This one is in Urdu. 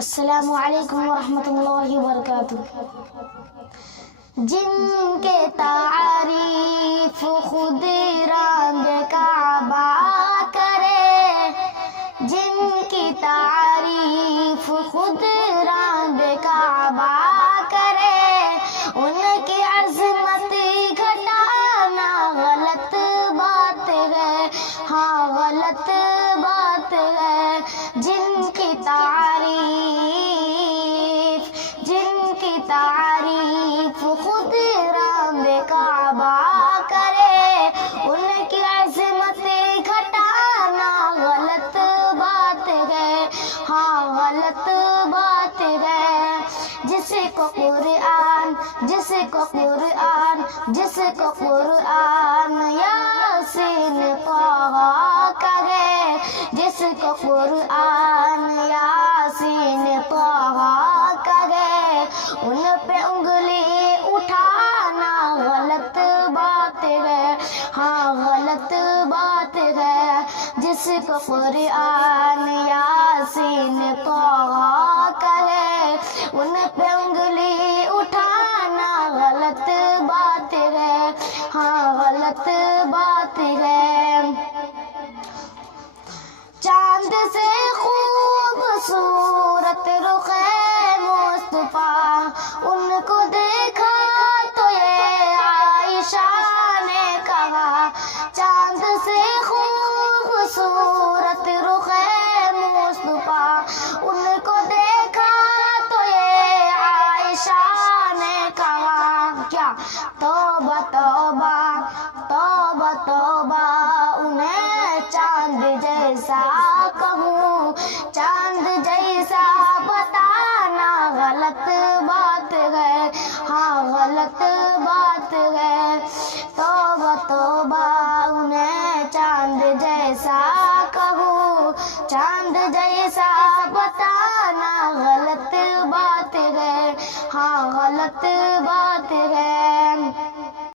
السلام علیکم ورحمۃ اللہ وبرکاتہ۔ جن کے تعریف خود رنگ کعبہ کرے، جن کی تعریف خود رنگ کعبہ کرے، ان کی عظمت گھٹانا غلط بات ہے، ہاں غلط بات ہے۔ جن کی تعریف خود رب کعبہ کرے، ان کی عظمت گھٹانا غلط بات ہے، ہاں غلط بات ہے۔ جس کو قرآن یاسین طہ کہے، جس کو قرآن یاسین طہ کہے، ان پہ انگلی اٹھانا غلط بات ہے، ہاں غلط بات ہے۔ جس کو قرآن یاسین طہ کہے، ان پہ انگلی اٹھانا غلط بات ہے، ہاں غلط بات ہے۔ چاند سے خوبصورت رخ مصطفیٰ، ان کو دیکھا تو یہ عائشہ نے کہا۔ چاند سے خوبصورت رخ مصطفیٰ، ان کو دیکھا تو یہ عائشہ نے کہا۔ کیا توبہ توبہ توبہ توبہ، انہیں چاند جیسا کہوں، چاند جیسا بتانا غلط بات ہے، ہاں غلط بات ہے۔ توبہ توبہ، انہیں چاند جیسا کہوں، چاند جیسا بتانا غلط بات ہے، ہاں غلط